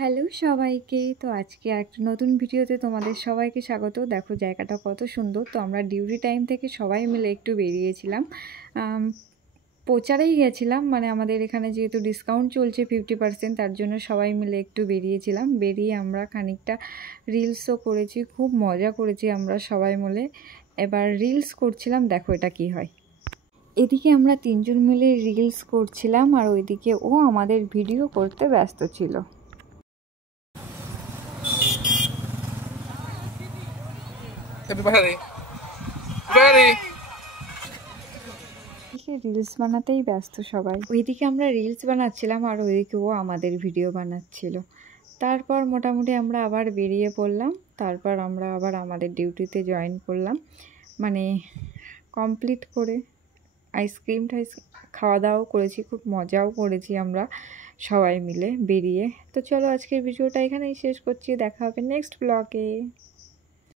Hello সবাইকে। তো আজকে একটা নতুন ভিডিওতে তোমাদের সবাইকে স্বাগত। দেখো জায়গাটা কত সুন্দর। তো আমরা ডিউটি টাইম থেকে সবাই মিলে একটু বেরিয়েছিলাম, প্রচারেই গেছিলাম, মানে আমাদের এখানে যেহেতু ডিসকাউন্ট চলছে 50%, তার জন্য সবাই মিলে একটু বেরিয়েছিলাম। বেরিয়ে আমরা খানিকটা রিলসও করেছি, খুব মজা করেছি আমরা সবাই মিলে। এবার রিলস করছিলাম, দেখো এটা কি হয়। এদিকে আমরা তিনজন মিলে রিলস করছিলাম আর ওইদিকে ও আমাদের ভিডিও করতে ব্যস্ত ছিল। রিলস বানাতেই ব্যস্ত সবাই। ওইদিকে আমরা রিলস বানাচ্ছিলাম আর ওইদিকে ও আমাদের ভিডিও বানাচ্ছিল। তারপর মোটামুটি আমরা আবার বেরিয়ে পড়লাম। তারপর আমরা আবার আমাদের ডিউটিতে জয়েন করলাম, মানে কমপ্লিট করে আইসক্রিম খাওয়া দাওয়াও করেছি, খুব মজাও করেছি আমরা সবাই মিলে বেরিয়ে। তো চলো আজকের ভিডিওটা এখানেই শেষ করছি, দেখা হবে নেক্সট ব্লগে।